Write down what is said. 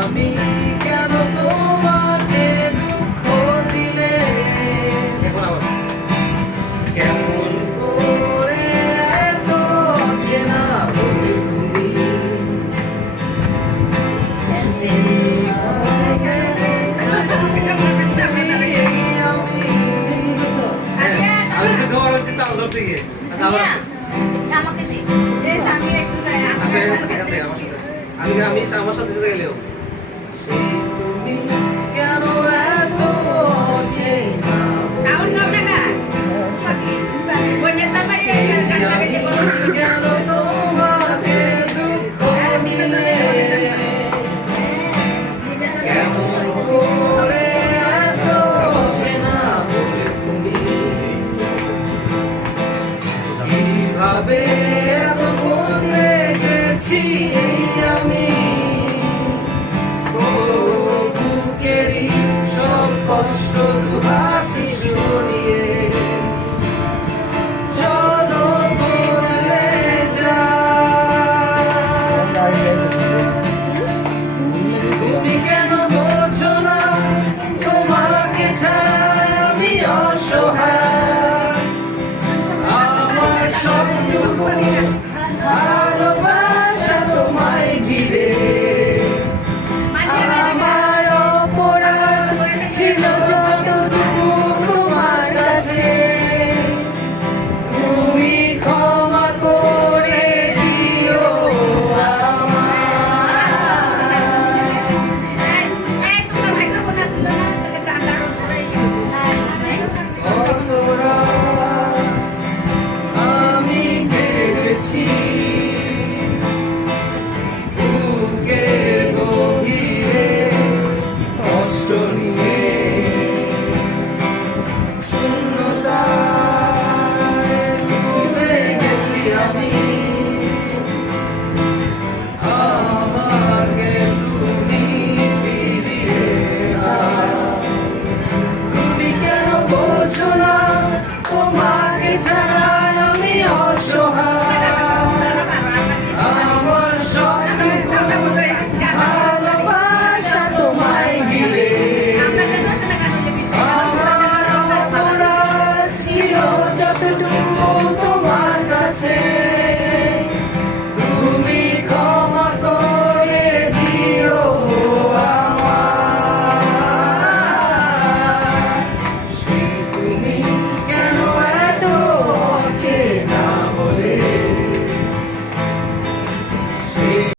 আমি কেন তোমাকে দুঃখ দিলে এখন আবার কেমন করে এত চেনা হলে তুমি আমি তো তোমার হচ্ছে তাল ধরতে গিয়ে আমাকে দে আমি একটু যাই আমি আমার সাথে সাথে গেলেও তুমি কেন এত চেনা সাউন্ড দাও না ওই নেতা ভাই গান লাগাইতে বলো কেন তোমাকে দুঃখ দিলে কেমন করে এত চেনা হলে তুমি কিভাবে এত বদলে গেছি আমি